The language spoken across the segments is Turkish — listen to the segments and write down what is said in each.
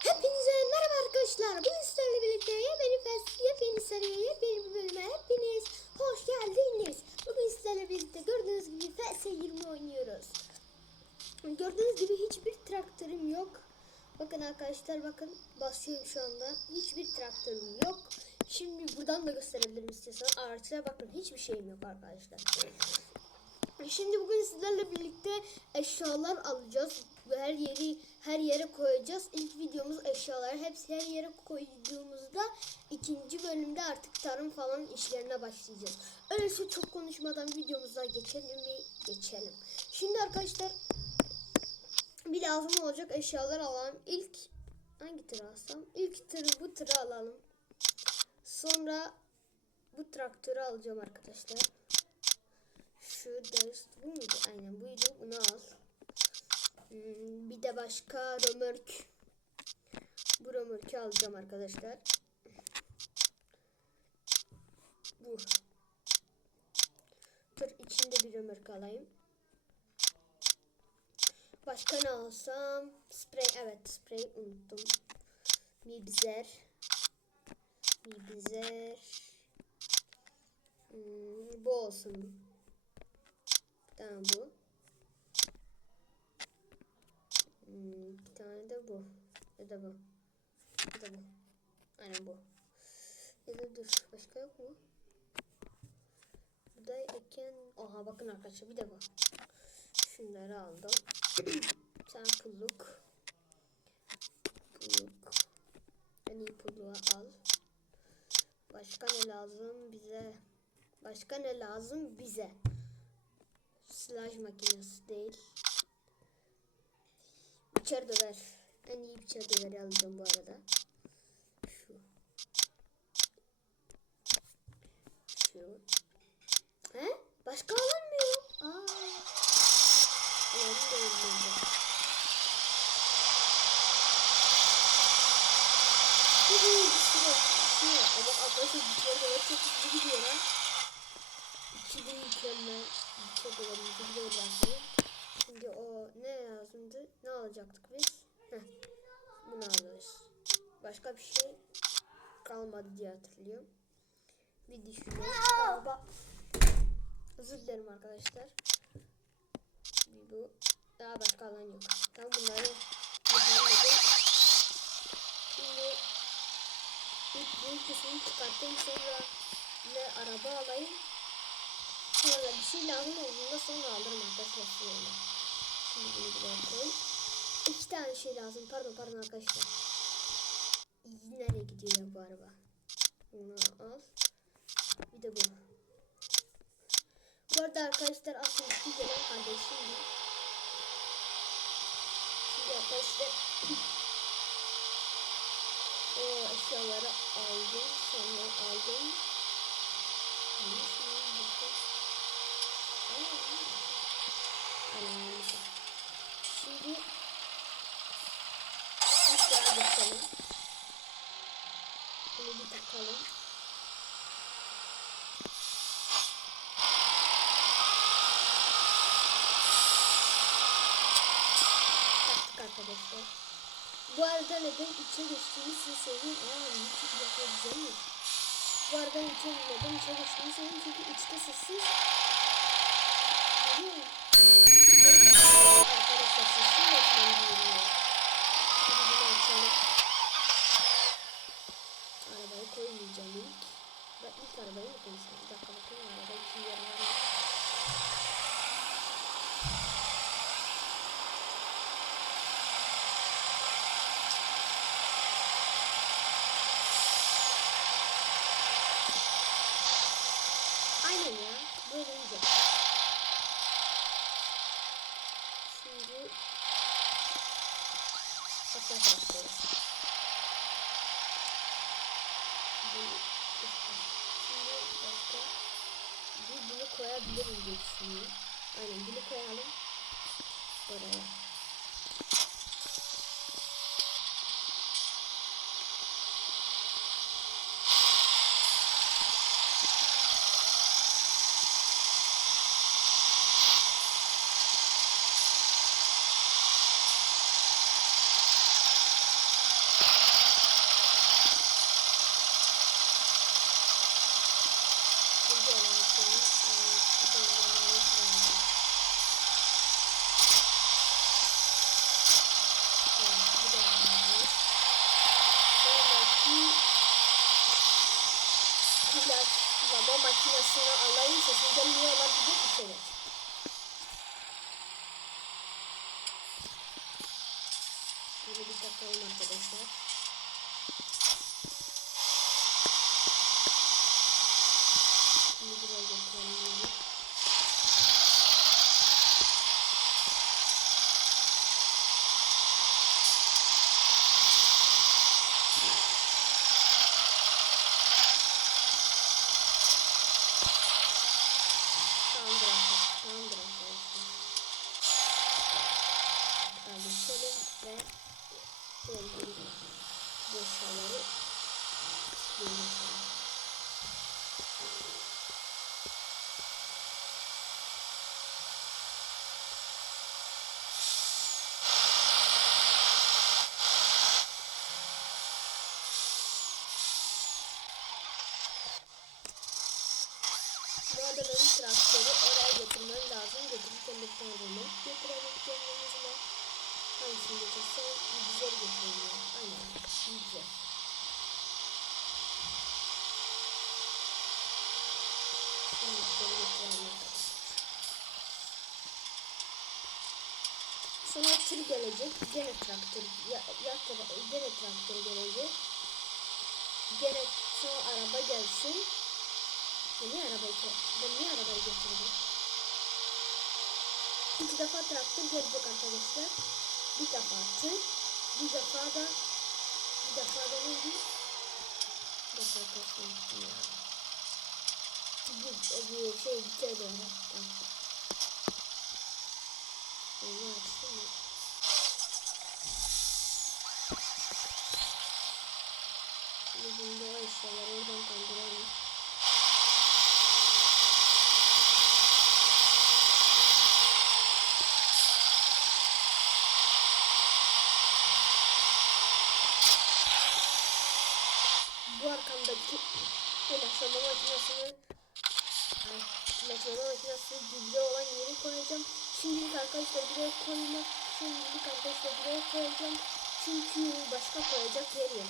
Hepinize merhaba arkadaşlar. Bugün sizlerle birlikte yepyeni fes, yepyeni seriye, yepyeni bir bölüme hepiniz hoş geldiniz. Bugün sizlerle birlikte gördüğünüz gibi FS20 oynuyoruz. Gördüğünüz gibi hiçbir traktörüm yok. Bakın arkadaşlar bakın basıyorum şu anda. Hiçbir traktörüm yok. Şimdi buradan da gösterebilirim istiyorsan. Araçlara bakın hiçbir şeyim yok arkadaşlar. Şimdi bugün sizlerle birlikte eşyalar alacağız. Her yeri her yere koyacağız. İlk videomuz eşyaları hepsi her yere koyduğumuzda ikinci bölümde artık tarım falan işlerine başlayacağız. Öyleyse çok konuşmadan videomuza geçelim mi? Geçelim. Şimdi arkadaşlar bir lazım olacak eşyalar alalım. İlk hangi tırı alsam? İlk tırı bu tırı alalım. Sonra bu traktörü alacağım arkadaşlar. Şu ders bu muydu? Aynen buydu. Bunu al. Hmm, bir de başka römörk. Bu römörkü alacağım arkadaşlar. Bu. Dur içinde bir römörk alayım. Başka ne alsam? Sprey. Evet sprey unuttum. Mibzer. Mibzer. Hmm, bu olsun. Tamam bu. Hmm, bir tane de bu. Ya da bu. Ya da bu. Aynen bu. Ya da dur. Başka yok mu? Burada eken... Oha bakın arkadaşlar bir de bu. Şunları aldım. tane pulluk. Pulluk. En iyi pulluğu al. Başka ne lazım bize? Başka ne lazım bize? Silaj makinesi değil. Biçer döver. En iyi biçer döveri alacağım bu arada. Şu. Şu. He? Başka alamıyor. Aa. Şu. Ama arkadaşlar biçer döver çok hızlı gidiyor ha. İki mükemmel. Biçer döverimizi gidiyor zaten. Şimdi o ne lazımdı? Ne alacaktık biz? Heh. Bunu alırız. Başka bir şey kalmadı diye hatırlıyorum. Bir düşünüyorum. Araba. Özür dilerim arkadaşlar. Bir bu. Daha başka alan yok. Tam bunları halledin. Şimdi ilk bu kısmını çıkartayım sonra ne araba alayım. Sonra bir şey lazım olduğunda sonra alırım arkadaşlar. Şimdi bunu buraya koy. İki tane şey lazım. Pardon pardon arkadaşlar. Nereye gidiyor ya bu araba? Bunu al. Bir de bu. Bu arada arkadaşlar aslında iki gelen kardeşim değil. Şimdi arkadaşlar o eşyaları aldım. Sonra aldım. Şimdi bakın. Aynen. Şimdi tekrar bakalım. Bunu bir takalım. Taktık arkadaşlar. Bu arada neden içe geçtiğimi size söyleyeyim. Aa, YouTube yapıyor güzel mi? Bu arada içe, neden içe geçtiğimi söyleyeyim çünkü içte sessiz. Görüyor musun? Arkadaşlar sesim de tam geliyor. Şimdi bunu açalım. Koymayacağım ilk. Ben ilk arabayı mı koysam? Bir dakika bakayım araba yer var mı? Aynen ya. Böyle iyice. Şimdi Hatta traktörü. Bu Şimdi başka koyabilirim diye düşünüyorum. Aynen bunu koyalım. Oraya. ilaçlama makinesini alayım sesini gelmiyor olabilir içeri. Böyle bir takalım arkadaşlar. Şimdi buraya getirelim yeri. Tamamdır arkadaşlar. Tamamdır arkadaşlar. Kardeşlerim ve sevgili boşaları yönetelim. Bu arada benim traktörü oraya götürmem lazım. Tane remote getirelim kendimizle. Hangisini getirsem güzel ya. Aynen. Güzel. Şimdi şöyle arkadaşlar. Sonra tır gelecek. Gene traktör. Ya, ya, gene traktör gelecek. Gene sonra araba gelsin. Ben niye arabayı ben niye arabayı getirdim? İki defa traktör gelecek arkadaşlar. Bir defa tır, bir defa da bir defa da neydi? Bir defa kaçmıştım ya. Bu, bu şey bir kere de Tamam. Onu açtım mı? Şimdi bunu o eşyaları oradan kaldıralım. Bu arkamdaki ilaçlama makinesini ilaçlama makinesini gübre olan yeri koyacağım. Şimdilik arkadaşlar buraya koymak şimdilik arkadaşlar buraya koyacağım. Çünkü başka koyacak yer yok.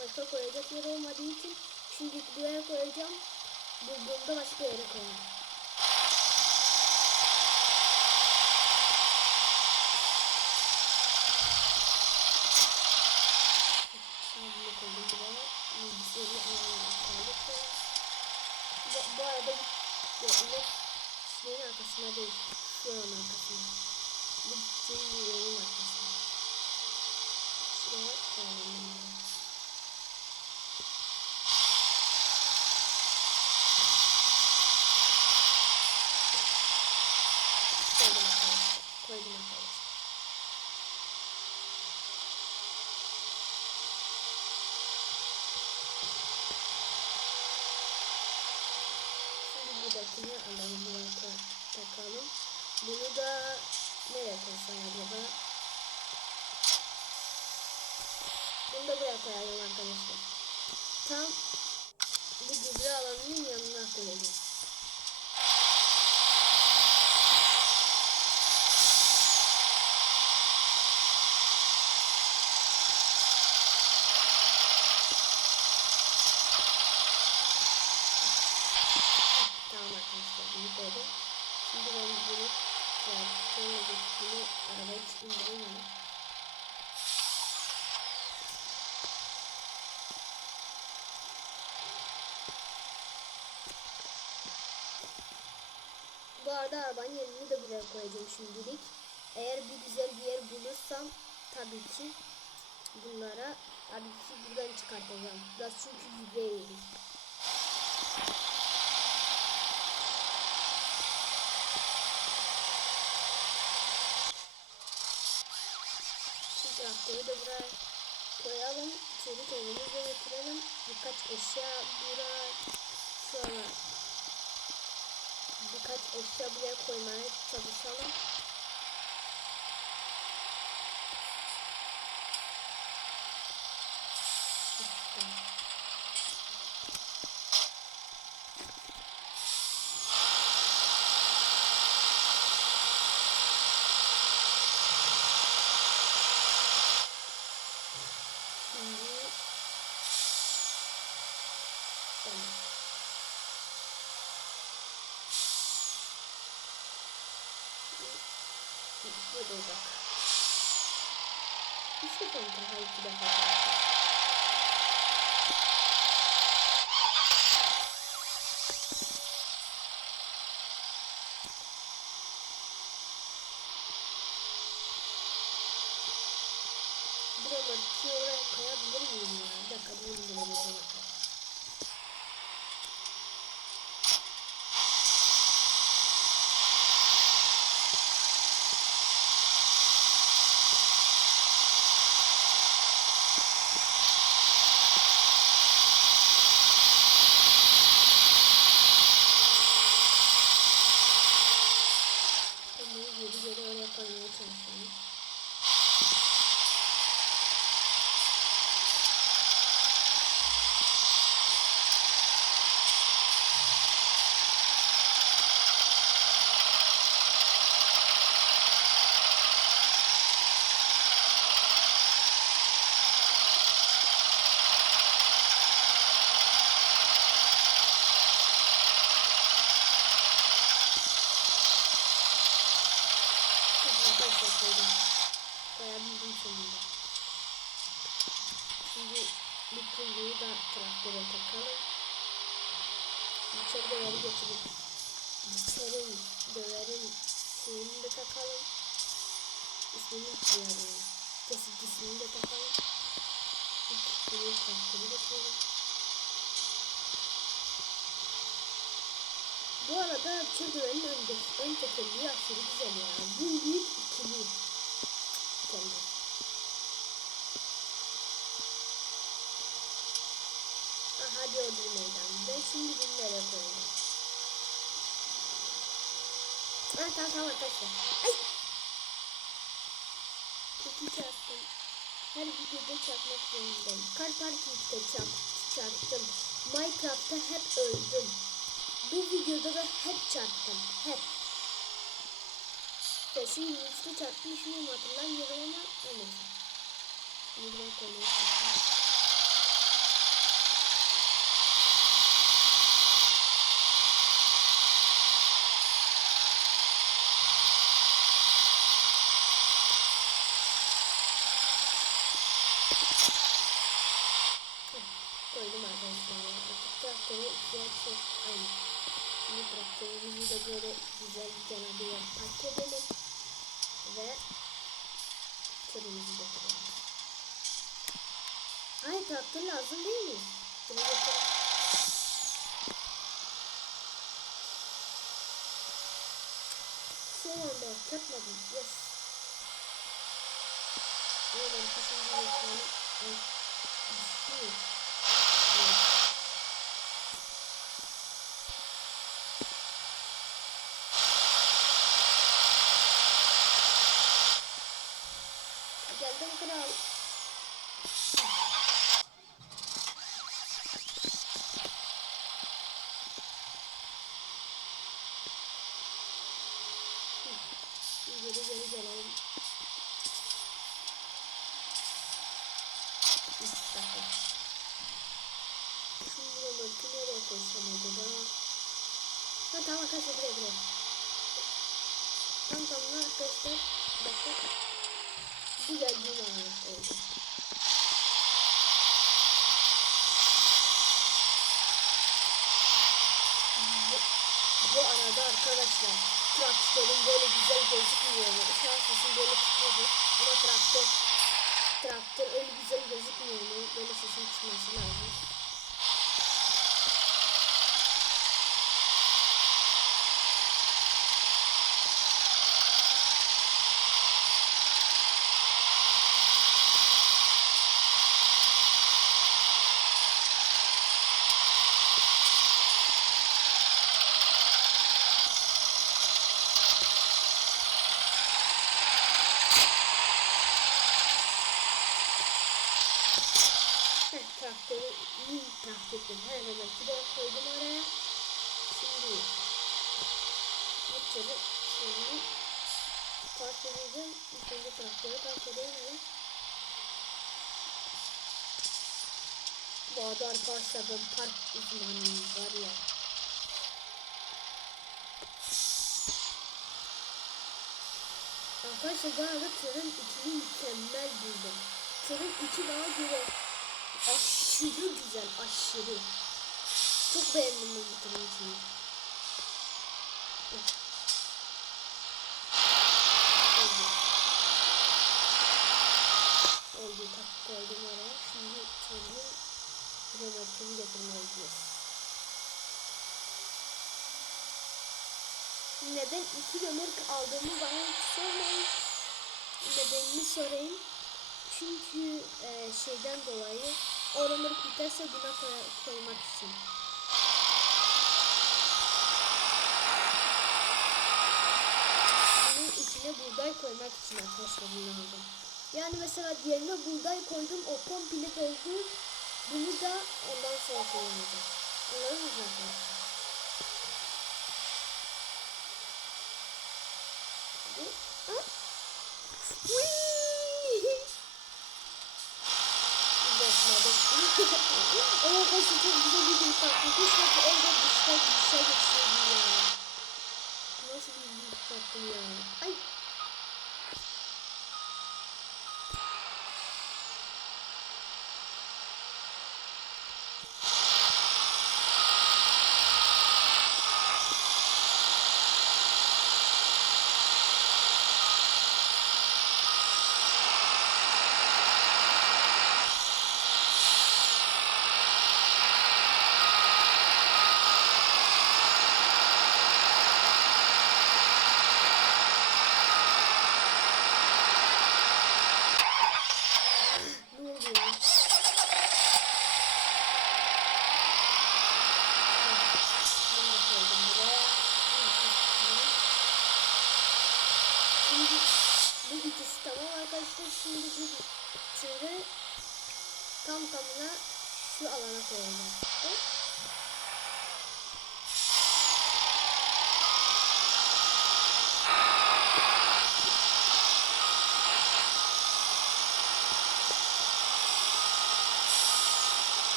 Başka koyacak yer olmadığı için şimdilik buraya koyacağım. Bulduğumda başka yere koyacağım. Abla koydum buraya. Bilgisayarı ayarlamak kaldı. Bu, bu arada bu ya, inek şeyin arkasına değil. Şuranın arkasına. Bu şeyin yolun arkasına. Şuraya koyalım. Koydum arkadaşlar. Koydum arkadaşlar. Buradakini alalım buraya takalım. Bunu da nereye koysam acaba? Bunu da buraya koyalım arkadaşlar. Tam bu gübre alanının yanına koyacağım. Tamam arkadaşlar bunu koydum. Bunu traktörle geçtiğini arabaya indireyim mi? Bu arada arabanın yerini de buraya koyacağım şimdilik. Eğer bir güzel bir yer bulursam tabii ki bunlara tabii ki buradan çıkartacağım. Biraz çünkü gübre. Şu traktörü de buraya koyalım. Çelik elimizle getirelim. Birkaç eşya buraya şöyle birkaç eşya buraya koymaya çalışalım. Şimdi tamam. Burada uzak. Üç defa mı daha iki defa? Buraları ki oraya koyabilir miyim ya? Bir dakika bunu indirelim. bakalım. Bunu geri geri oraya koymaya çalışıyorum. Arkadaşlar koydum. Koyabildim sonunda. Şimdi bu pulluyu da traktöre takalım. Bıçak döveri getirip bıçarın döverin şeyini de takalım. İsmini koyalım. Kesicisini de takalım. İlk pulluyu traktöre getirelim. Bu arada Çödüven'in ön, tekerleği aşırı güzel ya. Bir büyük ikili. Kendi. Hadi ödül meydan. Ben şimdi bunları koyacağım. Ha tamam tamam arkadaşlar. Ay! İyi çarptım. Her videoda çarpmak zorundayım. Car Parking'de çarp, çarptım. Minecraft'ta hep öldüm. Bu videoda da hep çarptım. Hep. Kesin üçte çarpmış mıyım hatırlamıyorum ama öyle. Ben konuyu Koydum arkadaşlar. traktörü yok. Aynı. Şimdi traktörümüzü de böyle güzel bir kenarıya park edelim. Ve tırımızı götürelim. Ay traktör lazım değil mi? Tırı götürelim. Son anda yapmadım. Yes. Hemen kesin bir götürelim. Ay. Düşüyor. Evet. Geldim kral. Hı, Geri geri gelelim. Hı, bakın. Şimdi koysam acaba? Ha tamam arkadaşlar buraya buraya. Tamam tamam arkadaşlar. Bakın. Bu geldiğim an oldu. Bu, bu arada arkadaşlar traktörün böyle güzel gözükmüyor. Şu an sesim böyle çıkıyordu. Ama traktör traktör öyle güzel gözükmüyor. Böyle sesin çıkması lazım. Ettim. Hemen hemen buraya koydum oraya. Şimdi geçelim. Şimdi edeceğim. İlk önce traktörü hemen. Bu arada arkadaşlar ben park uzmanıyım var ya. Ah Arkadaşlar arada tırın içini mükemmel buldum. Tırın içi bana göre aşırı güzel, aşırı. Çok beğendim bu içini. Oldu. Oldu, tak koydum oraya. Şimdi tırın remorkunu getirmeliyiz. Neden iki remork aldığımı bana sormayın. Nedenini sorayım. Çünkü e, şeyden dolayı o remork biterse buna koy- koymak için. Bunun içine buğday koymak için arkadaşlar bunu aldım. Yani mesela diğerine buğday koydum o komple doldu. Bunu da ondan sonra kullanacağım. Anladınız mı arkadaşlar? Hadi. Ha? Whee! Basmadım. Ama başı çok güzel bir gün taktım. Keşke orada dışta dışa geçseydim ya. Nasıl bir gün taktım ya. Ay. Ne oldu ya? Bunu da koydum buraya. Şimdi bu ikisi tamam arkadaşlar. Şimdi bu tırı tam tamına şu alana koyacağım. Hop.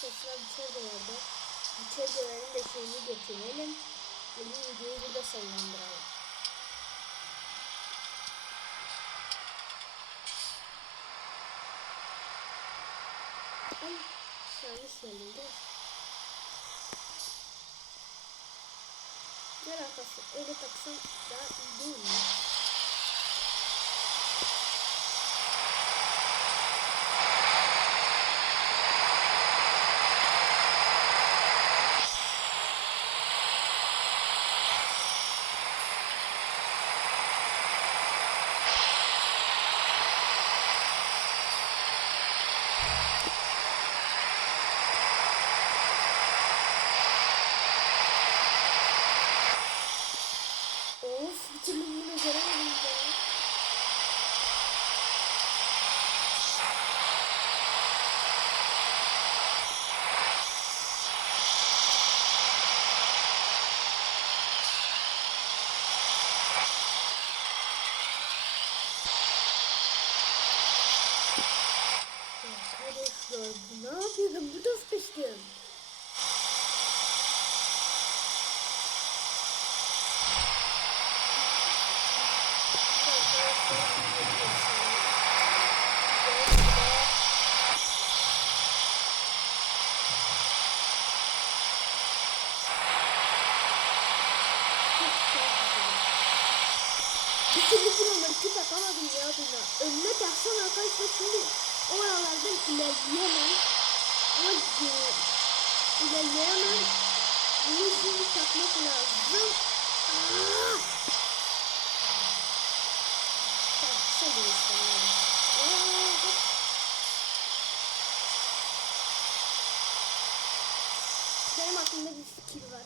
Şimdi arkadaşlar biçer döverde. Biçer döverin de şeyini getirelim. Ve bu videoyu burada sonlandıralım. Ay yanlış mi? Ne alakası? Öyle taksam daha iyi değil mi? Türlü bunu beceremedim ben. Ne yapıyor? Ben burada sıkıştım. Türlü buraları küp atamadım ya buna. Önüne taksam arkadaşlar şimdi o aralardan ilerleyemem. Ama ilerleyemem. Bunu şimdi takmak lazım. Aa! Taksa girişim. Benim aklımda bir fikir var.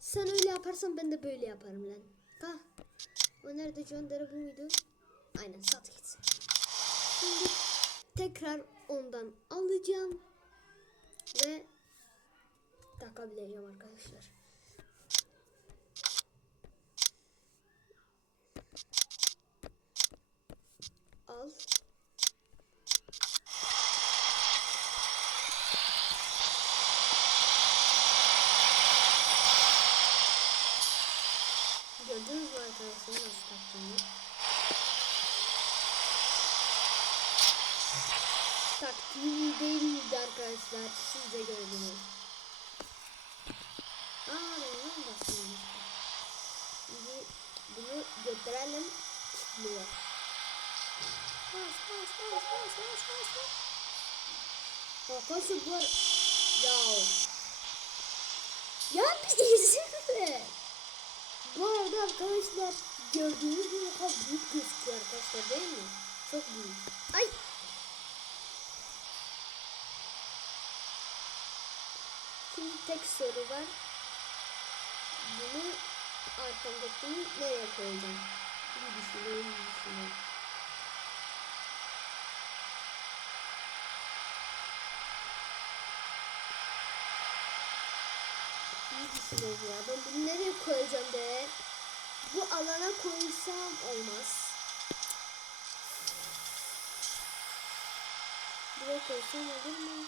Sen öyle yaparsan ben de böyle yaparım lan. Ha? O nerede John Dere bu muydu? Aynen sat gitsin. Şimdi tekrar ondan alacağım ve takabileceğim arkadaşlar. Al. mı arkadaşlar nasıl taktığını? Taktiğim değil miydi arkadaşlar? Siz de gördünüz. Aa ben onu basıyorum. Şimdi bunu götürelim. Kilitliyor. Bas bas bas bas bas bas bas. Bu ara... Ya. Ya bir ver. Bu arada arkadaşlar gördüğünüz gibi ne kadar büyük gözüküyor arkadaşlar değil mi? Çok büyük. Ay. Şimdi tek soru var. Bunu arkamdakini nereye koyacağım? Bir düşünüyorum, bir düşünüyorum. Düşünüyorum ya. Ben bunu nereye koyacağım be? Bu alana koysam olmaz. Buraya koysam olur mu?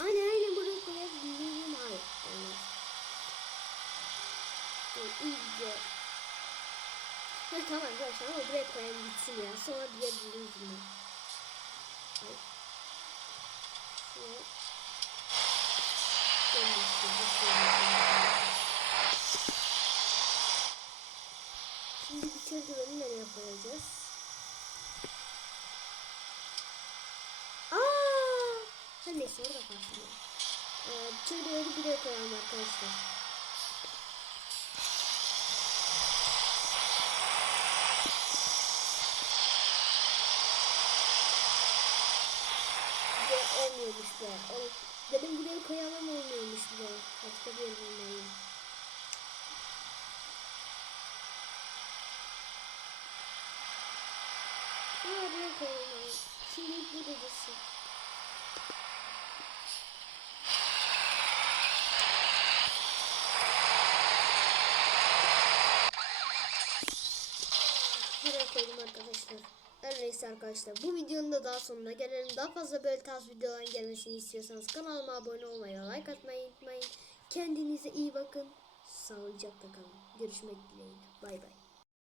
Aynen aynen buraya koyabilirim. Hayır. Olmaz. İyice. Ha, tamam arkadaşlar ama buraya koyalım gitsin ya. Sonra diğer buluruz bunu. Ay. Şuraya. Şöyle işte, bu şöyle. Çözümünü nereye koyacağız? Aa! Ha neyse orada kalsın. Ee, bir çözümünü buraya koyalım arkadaşlar. Olmuyormuş be. O, dedim buraya koyalım olmuyormuş be. Başka bir yer bulmalıyım. Koyalım. Şimdi arkadaşlar. Her arkadaşlar bu videonun da daha sonuna gelelim. Daha fazla böyle tarz videoların gelmesini istiyorsanız kanalıma abone olmayı, like atmayı unutmayın. Kendinize iyi bakın. Sağlıcakla kalın. Görüşmek dileğiyle. Bay bay.